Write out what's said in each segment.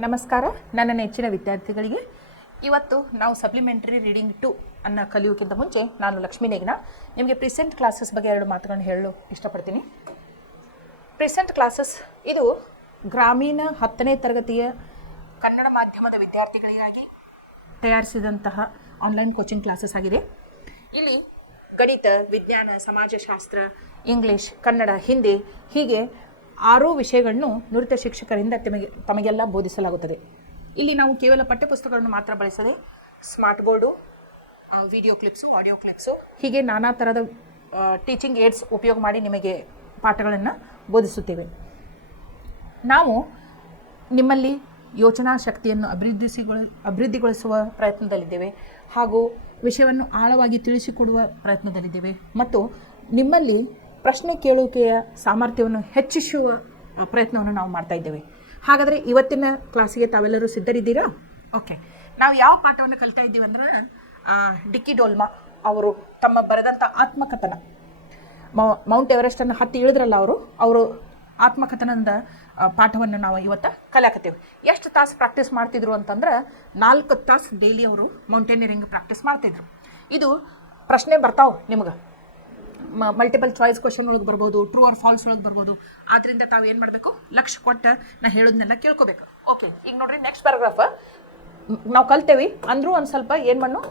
ನಮಸ್ಕಾರ. ನನ್ನ ನೆಚ್ಚಿನ ವಿದ್ಯಾರ್ಥಿಗಳಿಗೆ ಇವತ್ತು ನಾವು ಸಪ್ಲಿಮೆಂಟರಿ ರೀಡಿಂಗ್ 2 ಅನ್ನು ಕಲಿಯೋಕ್ಕಿಂತ ಮುಂಚೆ ನಾನು ಲಕ್ಷ್ಮೀ ನೇಗ್ನ ನಿಮಗೆ ಪ್ರೆಸೆಂಟ್ ಕ್ಲಾಸಸ್ ಬಗ್ಗೆ ಎರಡು ಮಾತುಗಳನ್ನು ಹೇಳಲು ಇಷ್ಟಪಡ್ತೀನಿ. ಪ್ರೆಸೆಂಟ್ ಕ್ಲಾಸಸ್ ಇದು ಗ್ರಾಮೀಣ 10ನೇ ತರಗತಿಯ ಕನ್ನಡ ಮಾಧ್ಯಮದ ವಿದ್ಯಾರ್ಥಿಗಳಿಗಾಗಿ ತಯಾರಿಸಿದಂತಹ ಆನ್ಲೈನ್ ಕೋಚಿಂಗ್ ಕ್ಲಾಸಸ್ ಆಗಿದೆ. ಇಲ್ಲಿ ಗಣಿತ, ವಿಜ್ಞಾನ, ಸಮಾಜಶಾಸ್ತ್ರ, ಇಂಗ್ಲೀಷ್, ಕನ್ನಡ, ಹಿಂದಿ ಹೀಗೆ 6 ವಿಷಯಗಳನ್ನು ನುರಿತ ಶಿಕ್ಷಕರಿಂದ ತಮಗೆಲ್ಲ ಬೋಧಿಸಲಾಗುತ್ತದೆ. ಇಲ್ಲಿ ನಾವು ಕೇವಲ ಪಠ್ಯಪುಸ್ತಕಗಳನ್ನು ಮಾತ್ರ ಬಳಸದೆ smart board, video clips, audio clips ಹೀಗೆ ನಾನಾ ಥರದ ಟೀಚಿಂಗ್ ಏಡ್ಸ್ ಉಪಯೋಗ ಮಾಡಿ ನಿಮಗೆ ಪಾಠಗಳನ್ನು ಬೋಧಿಸುತ್ತೇವೆ. ನಾವು ನಿಮ್ಮಲ್ಲಿ ಯೋಚನಾ ಶಕ್ತಿಯನ್ನು ಅಭಿವೃದ್ಧಿಗೊಳಿಸುವ ಪ್ರಯತ್ನದಲ್ಲಿದ್ದೇವೆ ಹಾಗೂ ವಿಷಯವನ್ನು ಆಳವಾಗಿ ತಿಳಿಸಿಕೊಡುವ ಪ್ರಯತ್ನದಲ್ಲಿದ್ದೇವೆ ಮತ್ತು ನಿಮ್ಮಲ್ಲಿ ಪ್ರಶ್ನೆ ಕೇಳುವಿಕೆಯ ಸಾಮರ್ಥ್ಯವನ್ನು ಹೆಚ್ಚಿಸುವ ಪ್ರಯತ್ನವನ್ನು ನಾವು ಮಾಡ್ತಾ ಇದ್ದೇವೆ. ಹಾಗಾದರೆ ಇವತ್ತಿನ ಕ್ಲಾಸಿಗೆ ತಾವೆಲ್ಲರೂ ಸಿದ್ಧರಿದ್ದೀರಾ? ಓಕೆ. ನಾವು ಯಾವ ಪಾಠವನ್ನು ಕಲಿತಾ ಇದ್ದೀವಿ ಅಂದರೆ ಡಿಕ್ಕಿ ಡೋಲ್ಮಾ ಅವರು ತಮ್ಮ ಬರೆದಂಥ ಆತ್ಮಕಥನ, ಮೌಂಟ್ ಎವರೆಸ್ಟನ್ನು ಹತ್ತಿ ಇಳಿದ್ರಲ್ಲ ಅವರು ಆತ್ಮಕಥನದ ಪಾಠವನ್ನು ನಾವು ಇವತ್ತು ಕಲಿಯಾಕತ್ತೀವಿ. ಎಷ್ಟು ತಾಸು ಪ್ರಾಕ್ಟೀಸ್ ಮಾಡ್ತಿದ್ರು ಅಂತಂದ್ರೆ 4 ತಾಸು ಡೈಲಿ ಅವರು ಮೌಂಟೇನಿಯರಿಂಗ್ ಪ್ರಾಕ್ಟೀಸ್ ಮಾಡ್ತಿದ್ರು. ಇದು ಪ್ರಶ್ನೆ ಬರ್ತಾವೆ ನಿಮ್ಗೆ, ಮಲ್ಟಿಪಲ್ ಚಾಯ್ಸ್ ಕ್ವಶನ್ ಒಳಗೆ ಬರ್ಬೋದು, ಟ್ರೂ ಆರ್ ಫಾಲ್ಸ್ ಒಳಗೆ ಬರ್ಬೋದು. ಆದ್ದರಿಂದ ತಾವು ಏನು ಮಾಡಬೇಕು, ಲಕ್ಷ್ಯ ಕೊಟ್ಟು ನಾ ಹೇಳೋದನ್ನೆಲ್ಲ ಕೇಳ್ಕೋಬೇಕು. ಓಕೆ, ಈಗ ನೋಡ್ರಿ ನೆಕ್ಸ್ಟ್ ಪ್ಯಾರಾಗ್ರಾಫ್ ನಾವು ಕಲ್ತೇವಿ ಅಂದರೂ ಒಂದು ಸ್ವಲ್ಪ ಏನು ಮಣ್ಣು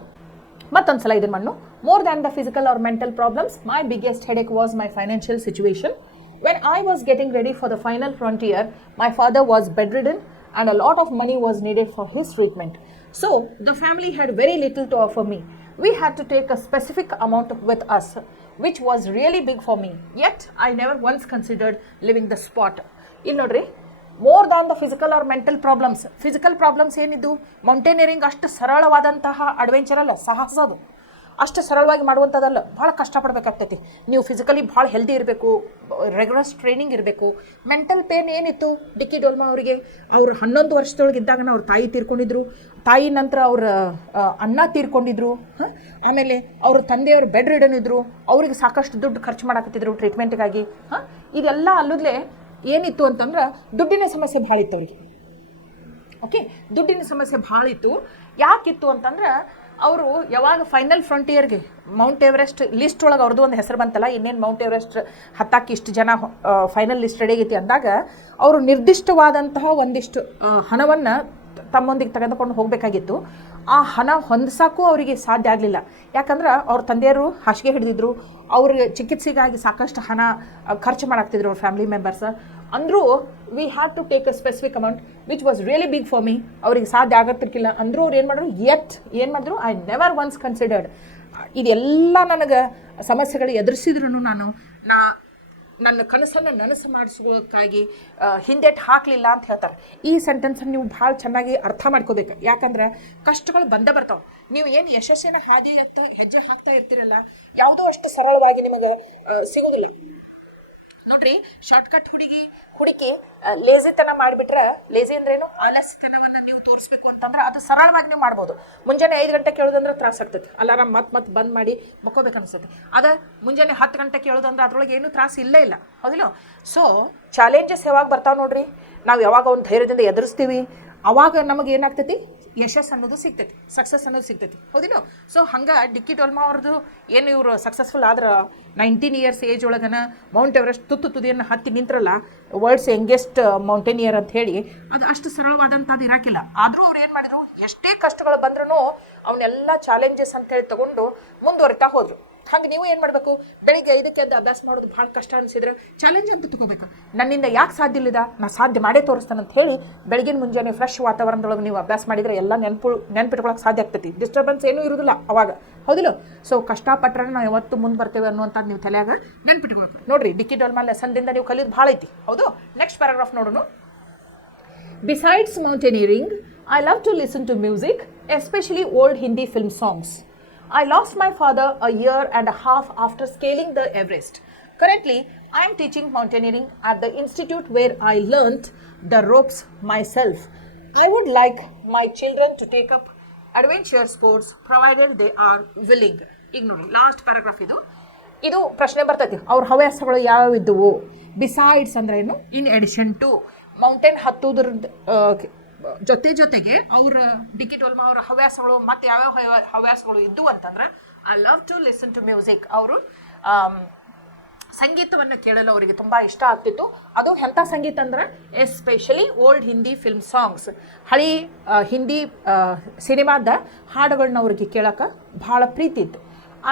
ಮತ್ತೊಂದು ಸಲ ಇದನ್ನು ಮಣ್ಣು. More than the physical or mental problems, my biggest headache was my financial situation. When I was getting ready for the final frontier, my father was bedridden and a lot of money was needed for his treatment. So, the family had very little to offer me. We had to take a specific amount with us, which was really big for me. Yet, I never once considered leaving the spot. ಇಲ್ಲಿ ನೋಡ್ರಿ, more than the physical or mental problems. Physical problems ಏನಿದ್ದು, mountaineering ಅಷ್ಟು ಸರಳವಾದಂತಹ adventure ಅಲ್ಲ, ಸಾಹಸ ಅದು. ಅಷ್ಟು ಸರಳವಾಗಿ ಮಾಡುವಂಥದ್ದಲ್ಲ, ಭಾಳ ಕಷ್ಟಪಡಬೇಕಾಗ್ತೈತಿ. ನೀವು ಫಿಸಿಕಲಿ ಭಾಳ ಹೆಲ್ದಿ ಇರಬೇಕು, ರೆಗ್ಯುಲರ್ಸ್ ಟ್ರೈನಿಂಗ್ ಇರಬೇಕು. ಮೆಂಟಲ್ ಪೇನ್ ಏನಿತ್ತು ಡಿಕ್ಕಿ ಡೋಲ್ಮಾ ಅವರಿಗೆ, ಅವರು 11 ವರ್ಷದೊಳಗಿದ್ದಾಗ ಅವ್ರ ತಾಯಿ ತೀರ್ಕೊಂಡಿದ್ರು, ತಾಯಿ ನಂತರ ಅವ್ರ ಅಣ್ಣ ತೀರ್ಕೊಂಡಿದ್ರು, ಆಮೇಲೆ ಅವ್ರ ತಂದೆಯವರು ಬೆಡ್ ರಿಡನ್ ಇದ್ದರು, ಅವ್ರಿಗೆ ಸಾಕಷ್ಟು ದುಡ್ಡು ಖರ್ಚು ಮಾಡಕತ್ತಿದ್ರು ಟ್ರೀಟ್ಮೆಂಟ್ಗಾಗಿ. ಇದೆಲ್ಲ ಅಲ್ಲದ್ಲೇ ಏನಿತ್ತು ಅಂತಂದ್ರೆ ದುಡ್ಡಿನ ಸಮಸ್ಯೆ ಭಾಳ ಇತ್ತು ಅವರಿಗೆ. ಓಕೆ, ದುಡ್ಡಿನ ಸಮಸ್ಯೆ ಭಾಳ ಇತ್ತು. ಯಾಕಿತ್ತು ಅಂತಂದ್ರೆ ಅವರು ಯಾವಾಗ ಫೈನಲ್ ಫ್ರಂಟಿಯರ್ಗೆ ಮೌಂಟ್ ಎವರೆಸ್ಟ್ ಲಿಸ್ಟ್ ಒಳಗೆ ಅವ್ರದ್ದು ಒಂದು ಹೆಸರು ಬಂತಲ್ಲ, ಇನ್ನೇನು ಮೌಂಟ್ ಎವರೆಸ್ಟ್ ಹತ್ತಾಕಿ ಇಷ್ಟು ಜನ ಫೈನಲ್ ಲಿಸ್ಟ್ ರೆಡಿಯಾಗೈತಿ ಅಂದಾಗ ಅವರು ನಿರ್ದಿಷ್ಟವಾದಂತಹ ಒಂದಿಷ್ಟು ಹಣವನ್ನು ತಮ್ಮೊಂದಿಗೆ ತೆಗೆದುಕೊಂಡು ಹೋಗಬೇಕಾಗಿತ್ತು. ಆ ಹಣ ಹೊಂದಿಸೋಕ್ಕೂ ಅವರಿಗೆ ಸಾಧ್ಯ ಆಗಲಿಲ್ಲ. ಯಾಕಂದ್ರೆ ಅವ್ರ ತಂದೆಯರು ಹಾಸಿಗೆ ಹಿಡಿದಿದ್ರು, ಅವ್ರಿಗೆ ಚಿಕಿತ್ಸೆಗಾಗಿ ಸಾಕಷ್ಟು ಹಣ ಖರ್ಚು ಮಾಡಾಕ್ತಿದ್ರು ಅವ್ರ ಫ್ಯಾಮಿಲಿ ಮೆಂಬರ್ಸ್. ಅಂದರೂ we had to take a specific amount which was really big for me. ಅವ್ರಿಗೆ ಸಾಧ್ಯ ಆಗತ್ತಿರ್ಕಿಲ್ಲ ಅಂದರೂ ಅವ್ರು ಏನು ಮಾಡಿದ್ರು, ಐ ನೆವರ್ ಒನ್ಸ್ ಕನ್ಸಿಡರ್ಡ್. ಇದೆಲ್ಲ ನನಗೆ ಸಮಸ್ಯೆಗಳು ಎದುರಿಸಿದ್ರು ನನ್ನ ಕನಸನ್ನು ನನಸು ಮಾಡಿಸೋಕ್ಕಾಗಿ ಹಿಂದೇಟು ಹಾಕಲಿಲ್ಲ ಅಂತ ಹೇಳ್ತಾರೆ. ಈ ಸೆಂಟೆನ್ಸನ್ನು ನೀವು ಭಾಳ ಚೆನ್ನಾಗಿ ಅರ್ಥ ಮಾಡ್ಕೋಬೇಕು. ಯಾಕಂದ್ರೆ ಕಷ್ಟಗಳು ಬಂದೇ ಬರ್ತಾವೆ. ನೀವು ಏನು ಯಶಸ್ಸಿನ ಹಾದಿಯತ್ತ ಹೆಜ್ಜೆ ಹಾಕ್ತಾ ಇರ್ತೀರಲ್ಲ, ಯಾವುದೋ ಅಷ್ಟು ಸರಳವಾಗಿ ನಿಮಗೆ ಸಿಗೋದಿಲ್ಲ. ನೋಡ್ರಿ, ಶಾರ್ಟ್ಕಟ್ ಹುಡುಕಿ ಲೇಜಿತನ ಮಾಡಿಬಿಟ್ರೆ, ಲೇಜಿ ಅಂದ್ರೇನು, ಆಲಸ್ಯತನವನ್ನು ನೀವು ತೋರಿಸ್ಬೇಕು ಅಂತಂದ್ರೆ ಅದು ಸರಳವಾಗಿ ನೀವು ಮಾಡ್ಬೋದು. ಮುಂಜಾನೆ 5 ಗಂಟೆ ಕೇಳೋದಂದ್ರೆ ತ್ರಾಸ ಆಗ್ತೈತಿ, ಅಲಾರಾಮ್ ಮತ್ತೆ ಬಂದ್ ಮಾಡಿ ಮಕ್ಕೋಬೇಕು ಅನಿಸ್ತೈತಿ. ಅದ ಮುಂಜಾನೆ 10 ಗಂಟೆ ಕೇಳೋದಂದ್ರೆ ಅದ್ರೊಳಗೆ ಏನೂ ತ್ರಾಸ ಇಲ್ಲೇ ಇಲ್ಲ, ಹೌದಿಲ್ಲ? ಸೊ ಚಾಲೆಂಜಸ್ ಯಾವಾಗ ಬರ್ತಾವೆ ನೋಡ್ರಿ, ನಾವು ಯಾವಾಗ ಒಂದು ಧೈರ್ಯದಿಂದ ಎದುರಿಸ್ತೀವಿ ಅವಾಗ ನಮಗೆ ಏನಾಗ್ತೈತಿ, ಯಶಸ್ಸು ಅನ್ನೋದು ಸಿಗ್ತೈತಿ, ಸಕ್ಸಸ್ ಅನ್ನೋದು ಸಿಗ್ತೈತಿ, ಹೌದಿಲ್ಲ? ಸೊ ಹಂಗೆ ಡಿಕ್ಕಿ ಡೋಲ್ಮಾ ಅವ್ರದ್ದು ಏನು ಇವರು ಸಕ್ಸಸ್ಫುಲ್ ಆದ್ರೆ 19 ಇಯರ್ಸ್ ಏಜ್ ಒಳಗನ ಮೌಂಟ್ ಎವರೆಸ್ಟ್ ತುದಿಯನ್ನು ಹತ್ತಿ ನಿಂತ್ರಲ್ಲ, ವರ್ಲ್ಡ್ಸ್ ಯಂಗೆಸ್ಟ್ ಮೌಂಟೇನಿಯರ್ ಅಂತ ಹೇಳಿ, ಅದು ಅಷ್ಟು ಸರಳವಾದಂಥದ್ದು ಇರಾಕಿಲ್ಲ. ಆದರೂ ಅವ್ರು ಏನು ಮಾಡಿದ್ರು, ಎಷ್ಟೇ ಕಷ್ಟಗಳು ಬಂದ್ರೂ ಅವನ್ನೆಲ್ಲ ಚಾಲೆಂಜಸ್ ಅಂತೇಳಿ ತಗೊಂಡು ಮುಂದುವರಿತಾ ಹೋದರು. ಹಂಗೆ ನೀವು ಏನು ಮಾಡಬೇಕು, ಬೆಳಿಗ್ಗೆ 5ಕ್ಕೆ ಎದ್ದು ಅಭ್ಯಾಸ ಮಾಡೋದು ಭಾಳ ಕಷ್ಟ ಅನಿಸಿದ್ರೆ ಚಾಲೆಂಜ್ ಅಂತ ತಗೋಬೇಕು. ನನ್ನಿಂದ ಯಾಕೆ ಸಾಧ್ಯ ಇಲ್ಲದ, ನಾ ಸಾಧ್ಯ ಮಾಡೇ ತೋರಿಸ್ತಾನಂತ ಹೇಳಿ ಬೆಳಗಿನ ಮುಂಜಾನೆ ಫ್ರೆಶ್ ವಾತಾವರಣದೊಳಗೆ ನೀವು ಅಭ್ಯಾಸ ಮಾಡಿದರೆ ಎಲ್ಲ ನೆನ್ಪಿಟ್ಕೊಳಕ್ಕೆ ಸಾಧ್ಯ ಆಗ್ತೈತಿ. ಡಿಸ್ಟರ್ಬೆನ್ಸ್ ಏನೂ ಇರೋದಿಲ್ಲ ಅವಾಗ, ಹೌದಿಲ್ಲ? ಸೊ ಕಷ್ಟಪಟ್ಟರೆ ನಾವು ಯಾವತ್ತು ಮುಂದೆ ಬರ್ತೇವೆ ಅನ್ನುವಂಥದ್ದು ನೀವು ತಲೆಯಾಗ ನೆನ್ಪಿಟ್ಕೊಳ್ಬೇಕು. ನೋಡಿರಿ, ಡಿಕ್ಕಿ ಡೋಲ್ಮಾ ಲೆಸನ್ದಿಂದ ನೀವು ಕಲಿಯೋದು ಭಾಳ ಐತಿ, ಹೌದು? ನೆಕ್ಸ್ಟ್ ಪ್ಯಾರಾಗ್ರಾಫ್ ನೋಡೋಣ. Besides mountaineering, I love to listen to music, especially old Hindi film songs. I lost my father a year and a half after scaling the Everest. Currently, I am teaching mountaineering at the institute where I learnt the ropes myself. I would like my children to take up adventure sports provided they are willing. ಈಗ ನೋಡಿ, last paragraph ಇದು ಪ್ರಶ್ನೆ ಬರ್ತೈತಿ, ಅವ್ರ ಹವ್ಯಾಸಗಳು ಯಾವ್ಯಾವ ಇದ್ದವು. Besides ಅಂದ್ರೆ ಏನು, ಇನ್ ಎಡಿಷನ್ ಟು. ಮೌಂಟೇನ್ ಹತ್ತುದ್ರದ್ದು ಜೊತೆಗೆ ಅವ್ರ ಡಿ ಕೆ ಡೋಲ್ಮಾ ಅವರ ಹವ್ಯಾಸಗಳು ಮತ್ತು ಯಾವ್ಯಾವ ಹವ್ಯಾಸಗಳು ಇದ್ದು ಅಂತಂದ್ರೆ I love to listen to music. ಅವರು ಸಂಗೀತವನ್ನು ಕೇಳಲು ಅವರಿಗೆ ತುಂಬ ಇಷ್ಟ ಆಗ್ತಿತ್ತು. ಅದು ಎಂಥ ಸಂಗೀತ ಅಂದ್ರೆ especially old Hindi film songs, ಹಳಿ ಹಿಂದಿ ಸಿನಿಮಾದ ಹಾಡುಗಳನ್ನ ಅವ್ರಿಗೆ ಕೇಳೋಕೆ ಭಾಳ ಪ್ರೀತಿ ಇತ್ತು.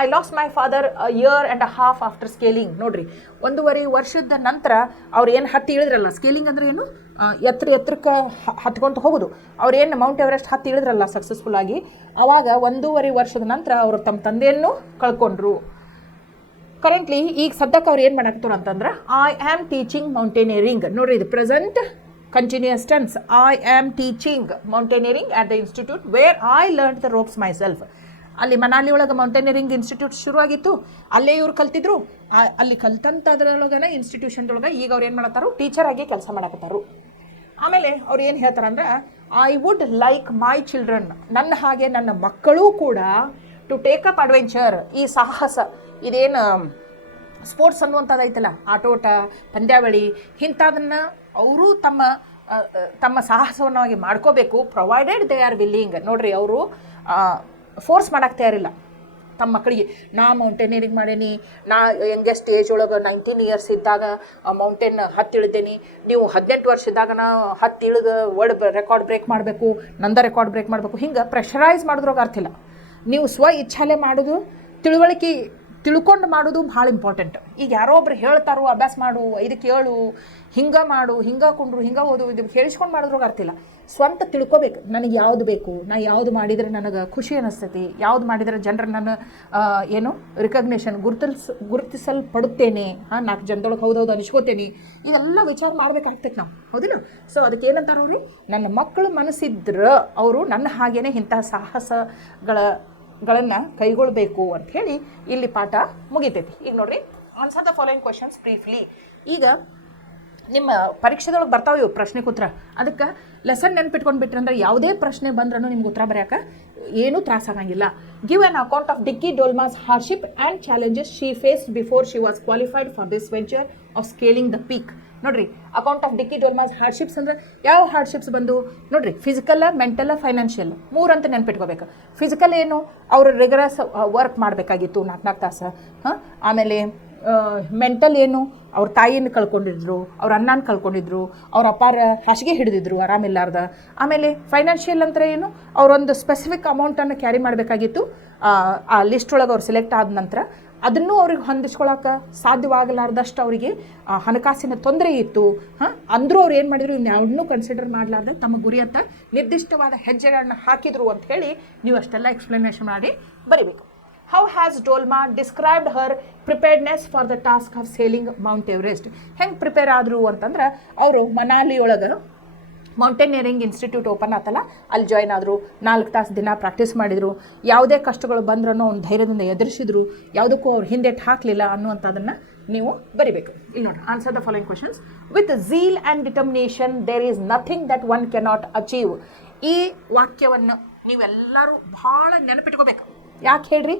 I lost my father year and a half after scaling. ನೋಡ್ರಿ, 1.5 ವರ್ಷದ ನಂತರ ಅವ್ರು ಏನು ಹತ್ತಿ ಇಳಿದ್ರಲ್ಲ, ಸ್ಕೇಲಿಂಗ್ ಅಂದ್ರೆ ಏನು, ಎತ್ತರಕ್ಕೆ ಹತ್ಕೊಂತ ಹೋಗೋದು. ಅವ್ರು ಏನು ಮೌಂಟ್ ಎವರೆಸ್ಟ್ ಹತ್ತಿ ಇಳಿದ್ರಲ್ಲ ಸಕ್ಸಸ್ಫುಲ್ಲಾಗಿ, ಆವಾಗ 1.5 ವರ್ಷದ ನಂತರ ಅವರು ತಮ್ಮ ತಂದೆಯನ್ನು ಕಳ್ಕೊಂಡ್ರು. ಕರೆಂಟ್ಲಿ ಈಗ ಸದ್ಯಕ್ಕೆ ಅವ್ರು ಏನು ಮಾಡಾಕ್ತಾರೆ ಅಂತಂದ್ರೆ ಐ ಆಮ್ ಟೀಚಿಂಗ್ ಮೌಂಟೇನಿಯರಿಂಗ್. ನೋಡ್ರಿ, ಇದು present continuous tense. I am teaching mountaineering at the institute where I learn the ropes myself. ಅಲ್ಲಿ ಮನಾಲಿ ಒಳಗೆ ಮೌಂಟೇನಿಯರಿಂಗ್ ಇನ್ಸ್ಟಿಟ್ಯೂಟ್ ಶುರುವಾಗಿತ್ತು, ಅಲ್ಲೇ ಇವ್ರು ಕಲ್ತಿದ್ರು. ಅಲ್ಲಿ ಕಲ್ತಂಥದ್ರೊಳಗನ ಇನ್ಸ್ಟಿಟ್ಯೂಷನ್ದೊಳಗೆ ಈಗ ಅವ್ರು ಏನು ಮಾಡತ್ತಾರು, ಟೀಚರ್ ಆಗಿ ಕೆಲಸ ಮಾಡಕತ್ತಾರು. ಆಮೇಲೆ ಅವ್ರು ಏನು ಹೇಳ್ತಾರಂದ್ರೆ, I would like my children, ನನ್ನ ಹಾಗೆ ನನ್ನ ಮಕ್ಕಳೂ ಕೂಡ ಟು ಟೇಕ್ ಅಪ್ ಅಡ್ವೆಂಚರ್, ಈ ಸಾಹಸ, ಇದೇನು ಸ್ಪೋರ್ಟ್ಸ್ ಅನ್ನುವಂಥದ್ದು ಐತಲ್ಲ, ಆಟೋಟ ಪಂದ್ಯಾವಳಿ, ಇಂಥದನ್ನು ಅವರು ತಮ್ಮ ಸಾಹಸವನ್ನಾಗಿ ಮಾಡ್ಕೋಬೇಕು, ಪ್ರೊವೈಡೆಡ್ ದೇ ಆರ್ ವಿಲ್ಲಿಂಗ್. ನೋಡ್ರಿ, ಅವರು ಫೋರ್ಸ್ ಮಾಡಕ್ಕೆ ತಯಾರಿಲ್ಲ ತಮ್ಮ ಮಕ್ಕಳಿಗೆ. ನಾ ಮೌಂಟೇನಿಯರಿಂಗ್ ಮಾಡೇನಿ, ನಾ ಯಂಗೆಸ್ಟ್ ಏಜ್ ಒಳಗೆ 19 ಇಯರ್ಸ್ ಇದ್ದಾಗ ಮೌಂಟೇನ್ ಹತ್ತಿಳಿದೇನಿ, ನೀವು 18 ವರ್ಷ ಇದ್ದಾಗ ನಾ ಹತ್ತಿಳಿದು ವರ್ಲ್ಡ್ ರೆಕಾರ್ಡ್ ಬ್ರೇಕ್ ಮಾಡಬೇಕು, ನಂದ ರೆಕಾರ್ಡ್ ಬ್ರೇಕ್ ಮಾಡಬೇಕು, ಹಿಂಗೆ ಪ್ರೆಷರೈಸ್ ಮಾಡಿದ್ರಾಗ ಅರ್ಥ ಇಲ್ಲ. ನೀವು ಸ್ವ ಇಚ್ಛಾಲೆ ಮಾಡೋದು, ತಿಳ್ಕೊಂಡು ಮಾಡೋದು ಭಾಳ ಇಂಪಾರ್ಟೆಂಟ್. ಈಗ ಯಾರೋ ಒಬ್ರು ಹೇಳ್ತಾರೋ ಅಭ್ಯಾಸ ಮಾಡು, 5ಕ್ಕೆ 7, ಹಿಂಗೆ ಮಾಡು, ಹಿಂಗೆ ಕುಂಡ್ರು, ಹಿಂಗೆ ಓದು, ಇದು ಹೇಳಿಸ್ಕೊಂಡು ಮಾಡಿದ್ರಾಗ ಅರ್ತಿಲ್ಲ. ಸ್ವಂತ ತಿಳ್ಕೊಬೇಕು, ನನಗೆ ಯಾವುದು ಬೇಕು, ನಾ ಯಾವುದು ಮಾಡಿದರೆ ನನಗೆ ಖುಷಿ ಅನ್ನಿಸ್ತೈತಿ, ಯಾವುದು ಮಾಡಿದರೆ ಜನರು ನನ್ನ ಏನು ರಿಕಗ್ನೇಷನ್ ಗುರುತಿಸಲ್ಪಡುತ್ತೇನೆ, 4 ಜನದೊಳಗೆ ಹೌದೌದು ಅನಿಸ್ಕೋತೇನೆ, ಇದೆಲ್ಲ ವಿಚಾರ ಮಾಡ್ಬೇಕಾಗ್ತೈತೆ ನಾವು, ಹೌದಿಲ್ಲ? ಸೊ ಅದಕ್ಕೆ ಏನಂತಾರೆ ಅವರು, ನನ್ನ ಮಕ್ಕಳು ಮನಸ್ಸಿದ್ರೆ ಅವರು ನನ್ನ ಹಾಗೇನೆ ಇಂತಹ ಸಾಹಸಗಳನ್ನು ಕೈಗೊಳ್ಳಬೇಕು ಅಂತ ಹೇಳಿ ಇಲ್ಲಿ ಪಾಠ ಮುಗಿತೈತಿ. ಈಗ ನೋಡ್ರಿ, answer the following questions briefly. ಈಗ ನಿಮ್ಮ ಪರೀಕ್ಷೆದೊಳಗೆ ಬರ್ತಾವೆ ಇವು ಪ್ರಶ್ನೆ ಕೂತ್ರ, ಅದಕ್ಕೆ ಲೆಸನ್ ನೆನ್ಪಿಟ್ಕೊಂಡು ಬಿಟ್ರಿ ಅಂದ್ರೆ ಯಾವುದೇ ಪ್ರಶ್ನೆ ಬಂದ್ರೂ ನಿಮ್ಗೆ ಉತ್ತರ ಬರೆಯೋಕೆ ಏನೂ ತ್ರಾಸಾಗಂಗಿಲ್ಲ. ಗಿವ್ ಅನ್ ಅಕೌಂಟ್ ಆಫ್ ಡಿಕ್ಕಿ Dolma's hardship and challenges she faced before she was qualified for this venture of scaling the peak. ನೋಡ್ರಿ, ಅಕೌಂಟ್ ಆಫ್ ಡಿಕ್ಕಿ ಡೋಲ್ಮಾಸ್ ಹಾರ್ಡ್ಶಿಪ್ಸ್ ಅಂದ್ರೆ ಯಾವ ಹಾರ್ಡ್ಶಿಪ್ಸ್ ಬಂದು ನೋಡ್ರಿ, ಫಿಸಿಕಲ್, ಮೆಂಟಲ್, ಫೈನಾನ್ಷಿಯಲ್, 3 ಅಂತ ನೆನ್ಪಿಟ್ಕೋಬೇಕು. ಫಿಸಿಕಲ್ ಏನು, ಅವರು ರಿಗರಸ್ ವರ್ಕ್ ಮಾಡಬೇಕಾಗಿತ್ತು 4 ತಾಸು. ಆಮೇಲೆ ಮೆಂಟಲ್ ಏನು, ಅವ್ರ ತಾಯಿಯನ್ನು ಕಳ್ಕೊಂಡಿದ್ರು, ಅವ್ರ ಅಣ್ಣನ ಕಳ್ಕೊಂಡಿದ್ರು, ಅವ್ರ ಅಪ್ಪಾರ ಹಾಸಿಗೆ ಹಿಡಿದಿದ್ರು ಆರಾಮಿಲ್ಲಾರ್ದ. ಆಮೇಲೆ ಫೈನಾನ್ಷಿಯಲ್ ಅಂದರೆ ಏನು, ಅವರೊಂದು ಸ್ಪೆಸಿಫಿಕ್ ಅಮೌಂಟನ್ನು ಕ್ಯಾರಿ ಮಾಡಬೇಕಾಗಿತ್ತು. ಆ ಲಿಸ್ಟ್ ಒಳಗೆ ಅವ್ರು ಸೆಲೆಕ್ಟ್ ಆದ ನಂತರ ಅದನ್ನು ಅವ್ರಿಗೆ ಹೊಂದಿಸ್ಕೊಳಕ್ಕೆ ಸಾಧ್ಯವಾಗಲಾರ್ದಷ್ಟು ಅವರಿಗೆ ಹಣಕಾಸಿನ ತೊಂದರೆ ಇತ್ತು. ಅಂದರೂ ಅವ್ರು ಏನು ಮಾಡಿದ್ರು, ಇನ್ಯಾವುದನ್ನೂ ಕನ್ಸಿಡರ್ ಮಾಡಲಾರ್ದೆ ತಮ್ಮ ಗುರಿಯತ್ತ ನಿರ್ದಿಷ್ಟವಾದ ಹೆಜ್ಜೆಗಳನ್ನ ಹಾಕಿದ್ರು ಅಂತ ಹೇಳಿ ನೀವು ಅಷ್ಟೆಲ್ಲ ಎಕ್ಸ್ಪ್ಲನೇಷನ್ ಮಾಡಿ ಬರಿಬೇಕು. How has Dolma described her preparedness for the task of sailing Mount Everest? ಹೆಂಗೆ ಪ್ರಿಪೇರ್ ಆದರು ಅಂತಂದ್ರೆ, ಅವರು ಮನಾಲಿ ಒಳಗೆ ಮೌಂಟೇನಿಯರಿಂಗ್ ಇನ್ಸ್ಟಿಟ್ಯೂಟ್ ಓಪನ್ ಆತಲ್ಲ, ಅಲ್ಲಿ ಜಾಯ್ನ್ ಆದರು. 4 ತಾಸು ದಿನ ಪ್ರಾಕ್ಟೀಸ್ ಮಾಡಿದರು. ಯಾವುದೇ ಕಷ್ಟಗಳು ಬಂದ್ರೂ ಅವ್ನು ಧೈರ್ಯದಿಂದ ಎದುರಿಸಿದ್ರು, ಯಾವುದಕ್ಕೂ ಅವ್ರು ಹಿಂದೆಟ್ಟು ಹಾಕಲಿಲ್ಲ ಅನ್ನುವಂಥದ್ದನ್ನು ನೀವು ಬರಿಬೇಕು. ಇಲ್ಲಿ ನೋಡಿ, answer the following questions. With zeal and determination there is nothing that one cannot achieve. ಈ ವಾಕ್ಯವನ್ನು ನೀವೆಲ್ಲರೂ ಭಾಳ ನೆನಪಿಟ್ಕೋಬೇಕು. ಯಾಕೆ ಹೇಳ್ರಿ,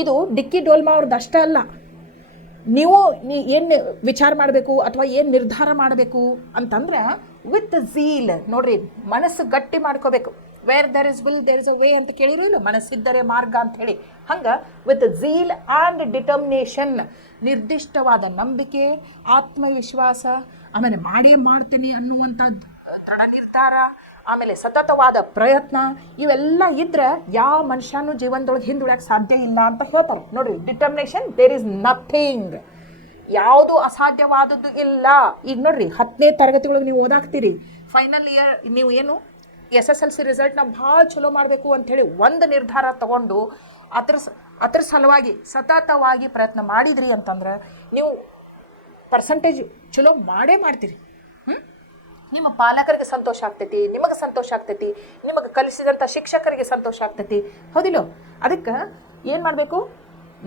ಇದು ಡಿಕ್ಕಿ ಡೋಲ್ಮಾ ಅವ್ರದ್ದು ಅಷ್ಟೇ ಅಲ್ಲ. ನೀವು ಏನು ವಿಚಾರ ಮಾಡಬೇಕು ಅಥವಾ ಏನು ನಿರ್ಧಾರ ಮಾಡಬೇಕು ಅಂತಂದ್ರೆ ವಿತ್ ಝೀಲ್. ನೋಡ್ರಿ, ಮನಸ್ಸು ಗಟ್ಟಿ ಮಾಡ್ಕೋಬೇಕು. Where there is will there is a way ಅಂತ ಕೇಳಿರೋ ಇಲ್ಲ, ಮನಸ್ಸಿದ್ದರೆ ಮಾರ್ಗ ಅಂತ ಹೇಳಿ. ಹಂಗೆ ವಿತ್ ಝೀಲ್ ಆ್ಯಂಡ್ ಡಿಟರ್ಮಿನೇಷನ್, ನಿರ್ದಿಷ್ಟವಾದ ನಂಬಿಕೆ, ಆತ್ಮವಿಶ್ವಾಸ, ಆಮೇಲೆ ಮಾಡೇ ಮಾಡ್ತೇನೆ ಅನ್ನುವಂಥ ದೃಢ ನಿರ್ಧಾರ, ಆಮೇಲೆ ಸತತವಾದ ಪ್ರಯತ್ನ, ಇವೆಲ್ಲ ಇದ್ರೆ ಯಾವ ಮನುಷ್ಯನೂ ಜೀವನದೊಳಗೆ ಹಿಂದುಳಿಯಕ್ಕೆ ಸಾಧ್ಯ ಇಲ್ಲ ಅಂತ ಹೇಳ್ತಾರೆ. ನೋಡ್ರಿ, ಡಿಟರ್ಮಿನೇಷನ್, ದೇರ್ ಈಸ್ ನಥಿಂಗ್, ಯಾವುದು ಅಸಾಧ್ಯವಾದದ್ದು ಇಲ್ಲ. ಈಗ ನೋಡ್ರಿ, 10ನೇ ತರಗತಿಗಳಿಗೆ ನೀವು ಓದಾಕ್ತೀರಿ, ಫೈನಲ್ ಇಯರ್ ನೀವು ಏನು SSLC ರಿಸಲ್ಟ್ನ ಭಾಳ ಚಲೋ ಮಾಡಬೇಕು ಅಂಥೇಳಿ ಒಂದು ನಿರ್ಧಾರ ತಗೊಂಡು ಅದ್ರ ಸಲುವಾಗಿ ಸತತವಾಗಿ ಪ್ರಯತ್ನ ಮಾಡಿದ್ರಿ ಅಂತಂದ್ರೆ ನೀವು ಪರ್ಸಂಟೇಜ್ ಚಲೋ ಮಾಡೇ ಮಾಡ್ತೀರಿ. ನಿಮ್ಮ ಪಾಲಕರಿಗೆ ಸಂತೋಷ ಆಗ್ತೈತಿ, ನಿಮಗೆ ಸಂತೋಷ ಆಗ್ತೈತಿ, ನಿಮಗೆ ಕಲಿಸಿದಂಥ ಶಿಕ್ಷಕರಿಗೆ ಸಂತೋಷ ಆಗ್ತೈತಿ, ಹೌದಿಲ್ಲ? ಅದಕ್ಕೆ ಏನು ಮಾಡಬೇಕು,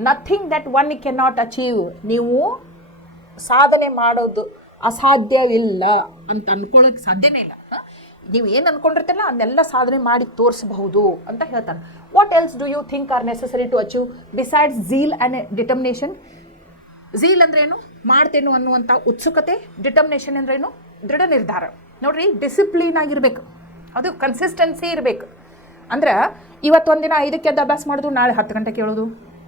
nothing that one can not achieve. ನೀವು ಸಾಧನೆ ಮಾಡೋದು ಅಸಾಧ್ಯವಿಲ್ಲ ಅಂತ ಅಂದ್ಕೊಳ್ಳೋಕೆ ಸಾಧ್ಯನೇ ಇಲ್ಲ. ನೀವು ಏನು ಅಂದ್ಕೊಂಡಿರ್ತೀರಲ್ಲ ಅದನ್ನೆಲ್ಲ ಸಾಧನೆ ಮಾಡಿ ತೋರಿಸಬಹುದು ಅಂತ ಹೇಳ್ತಾನೆ. What else do you think are necessary to achieve besides zeal and determination? Zeal ಅಂದ್ರೇನು, ಮಾಡ್ತೇನು ಅನ್ನುವಂಥ ಉತ್ಸುಕತೆ. ಡಿಟರ್ಮಿನೇಷನ್ ಅಂದ್ರೇನು, ದೃಢ ನಿರ್ಧಾರ. ನೋಡ್ರಿ, ಡಿಸಿಪ್ಲಿನ್ ಆಗಿರಬೇಕು. ಅದು ಕನ್ಸಿಸ್ಟೆನ್ಸಿ ಇರಬೇಕು. ಅಂದ್ರೆ ಇವತ್ತು ಒಂದಿನ 5ಕ್ಕೆ ಎದ್ದು ಅಭ್ಯಾಸ ಮಾಡೋದು, ನಾಳೆ 10 ಗಂಟೆಗೆ ಕೇಳೋದು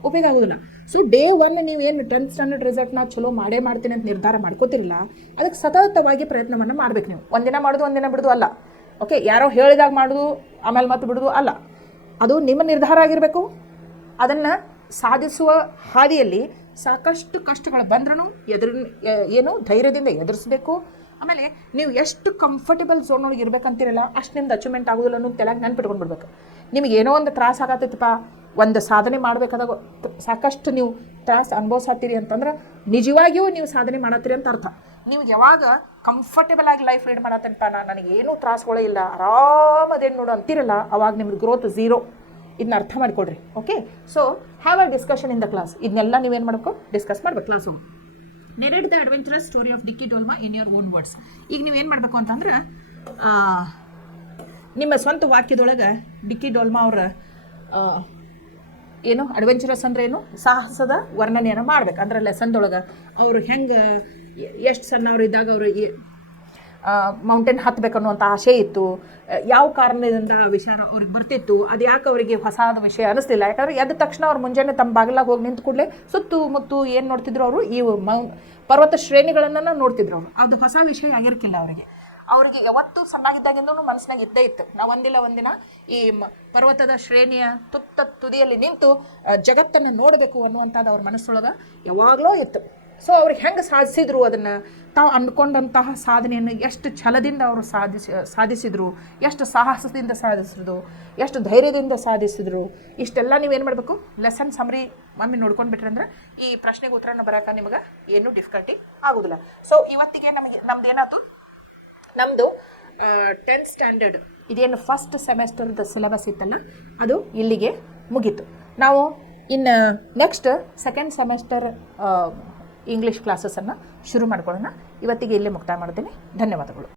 ಉಪಯೋಗ ಆಗೋದಿಲ್ಲ. ಸೊ ಡೇ 1 ನೀವು ಏನು 10th ಸ್ಟ್ಯಾಂಡರ್ಡ್ ರಿಸಲ್ಟ್ನ ಚಲೋ ಮಾಡ್ತೀನಿ ಅಂತ ನಿರ್ಧಾರ ಮಾಡ್ಕೋತಿರಲ್ಲ, ಅದಕ್ಕೆ ಸತತವಾಗಿ ಪ್ರಯತ್ನವನ್ನು ಮಾಡ್ಬೇಕು. ನೀವು ಒಂದಿನ ಮಾಡೋದು ಒಂದಿನ ಬಿಡೋದು ಅಲ್ಲ. ಓಕೆ, ಯಾರೋ ಹೇಳಿದಾಗ ಮಾಡೋದು ಆಮೇಲೆ ಮತ್ತೆ ಬಿಡೋದು ಅಲ್ಲ. ಅದು ನಿಮ್ಮ ನಿರ್ಧಾರ ಆಗಿರಬೇಕು. ಅದನ್ನು ಸಾಧಿಸುವ ಹಾದಿಯಲ್ಲಿ ಸಾಕಷ್ಟು ಕಷ್ಟಗಳು ಬಂದ್ರೂ ಏನು ಧೈರ್ಯದಿಂದ ಎದುರಿಸಬೇಕು. ಆಮೇಲೆ ನೀವು ಎಷ್ಟು ಕಂಫರ್ಟೇಬಲ್ ಝೋನ್ ಒಳಗೆ ಇರಬೇಕಂತಿರಲ್ಲ, ಅಷ್ಟು ನಿಮ್ದು ಅಚೀವ್ಮೆಂಟ್ ಆಗೋದಿಲ್ಲ ಅನ್ನೋದು ತಲೆಗೆ ನೆನ್ಪಿಟ್ಕೊಂಡು ಬಿಡ್ಬೇಕು. ನಿಮಗೆ ಏನೋ ಒಂದು ತ್ರಾಸ ಆಗತ್ತೈತಪ್ಪ, ಒಂದು ಸಾಧನೆ ಮಾಡಬೇಕಾದಾಗ ಸಾಕಷ್ಟು ನೀವು ತ್ರಾಸ ಅನುಭವಿಸತ್ತೀರಿ ಅಂತಂದ್ರೆ ನಿಜವಾಗಿಯೂ ನೀವು ಸಾಧನೆ ಮಾಡತ್ತೀರಿ ಅಂತ ಅರ್ಥ. ನೀವು ಯಾವಾಗ ಕಂಫರ್ಟೇಬಲ್ ಆಗಿ ಲೈಫ್ ಲೀಡ್ ಮಾಡತ್ತೇನಪ್ಪ, ನನಗೇನೂ ತ್ರಾಸಗಳೇ ಇಲ್ಲ, ಆರಾಮದೇನು ನೋಡು ಅಂತಿರಲ್ಲ, ಅವಾಗ ನಿಮ್ದು ಗ್ರೋತ್ 0. ಇದನ್ನ ಅರ್ಥ ಮಾಡಿಕೊಡ್ರಿ. Okay, so have a discussion in the class. ಇದನ್ನೆಲ್ಲ ನೀವೇನು ಮಾಡಬೇಕು, ಡಿಸ್ಕಸ್ ಮಾಡ್ಬೇಕು class. Narrate the adventurous story of Dicky Dolma in your own words. ಈಗ ನೀವೇನು ಮಾಡಬೇಕು ಅಂತಂದ್ರೆ, ನಿಮ್ಮ ಸ್ವಂತ ವಾಕ್ಯದೊಳಗೆ ಡಿಕ್ಕಿ ಡೋಲ್ಮಾ ಅವರ ಏನು ಅಡ್ವೆಂಚರಸ್ ಅಂದರೆ ಏನು, ಸಾಹಸದ ವರ್ಣನೆಯನ್ನು ಮಾಡ್ಬೇಕು. ಅಂದ್ರೆ ಲೆಸನ್ದೊಳಗೆ ಅವರು ಹೆಂಗೆ ಎಷ್ಟು ಸಣ್ಣವ್ರು ಇದ್ದಾಗ ಅವರು ಮೌಂಟೇನ್ ಹತ್ತಬೇಕನ್ನುವಂಥ ಆಸೆ ಇತ್ತು, ಯಾವ ಕಾರಣದಿಂದ ಆ ವಿಚಾರ ಅವ್ರಿಗೆ ಬರ್ತಿತ್ತು, ಅದು ಯಾಕೆ ಅವರಿಗೆ ಹೊಸಾದ ವಿಷಯ ಅನ್ನಿಸ್ಲಿಲ್ಲ. ಯಾಕಂದರೆ ಎದ್ದ ತಕ್ಷಣ ಅವ್ರು ಮುಂಜಾನೆ ತಮ್ಮ ಬಾಗಿಲಾಗ ಹೋಗಿ ನಿಂತು ಕೂಡಲೇ ಸುತ್ತಮುತ್ತು ಏನು ನೋಡ್ತಿದ್ರು ಅವರು, ಈ ಪರ್ವತ ಶ್ರೇಣಿಗಳನ್ನು ನೋಡ್ತಿದ್ರು ಅವರು. ಅದು ಹೊಸ ವಿಷಯ ಆಗಿರ್ಕಿಲ್ಲ ಅವರಿಗೆ ಯಾವತ್ತೂ ಸಣ್ಣಾಗಿದ್ದಾಗಿಂದೂ ಮನಸ್ಸಿನಾಗ ಇದ್ದೇ ಇತ್ತು, ನಾವು ಒಂದಿನ ಈ ಪರ್ವತದ ಶ್ರೇಣಿಯ ತುದಿಯಲ್ಲಿ ನಿಂತು ಜಗತ್ತನ್ನು ನೋಡಬೇಕು ಅನ್ನುವಂಥದ್ದು ಅವ್ರ ಮನಸ್ಸೊಳಗೆ ಯಾವಾಗಲೂ ಇತ್ತು. ಸೊ ಅವ್ರಿಗೆ ಹೆಂಗೆ ಸಾಧಿಸಿದ್ರು, ಅದನ್ನು ತಾವು ಅಂದ್ಕೊಂಡಂತಹ ಸಾಧನೆಯನ್ನು ಎಷ್ಟು ಛಲದಿಂದ ಅವರು ಸಾಧಿಸಿದ್ರು, ಎಷ್ಟು ಸಾಹಸದಿಂದ ಸಾಧಿಸಿದ್ರು, ಎಷ್ಟು ಧೈರ್ಯದಿಂದ ಸಾಧಿಸಿದ್ರು, ಇಷ್ಟೆಲ್ಲ ನೀವೇನು ಮಾಡಬೇಕು, ಲೆಸನ್ ಸಮರಿ ಒಮ್ಮೆ ನೋಡ್ಕೊಂಡು ಬಿಟ್ರೆ ಅಂದ್ರೆ ಈ ಪ್ರಶ್ನೆಗೆ ಉತ್ತರನ ಬರೋಕೆ ನಿಮಗೆ ಏನೂ ಡಿಫಿಕಲ್ಟಿ ಆಗೋದಿಲ್ಲ. ಸೊ ಇವತ್ತಿಗೆ ನಮ್ಮದು 10th ಸ್ಟ್ಯಾಂಡರ್ಡ್ ಇದೇನು ಫಸ್ಟ್ ಸೆಮೆಸ್ಟರ್ದ ಸಿಲೆಬಸ್ ಇತ್ತಲ್ಲ, ಅದು ಇಲ್ಲಿಗೆ ಮುಗೀತು. ನಾವು ಇನ್ನು ನೆಕ್ಸ್ಟ್ 2nd ಸೆಮೆಸ್ಟರ್ ಇಂಗ್ಲೀಷ್ ಕ್ಲಾಸಸನ್ನು ಶುರು ಮಾಡ್ಕೊಳ್ಳೋಣ. ಇವತ್ತಿಗೆ ಇಲ್ಲೇ ಮುಕ್ತಾಯ ಮಾಡ್ತೀನಿ. ಧನ್ಯವಾದಗಳು.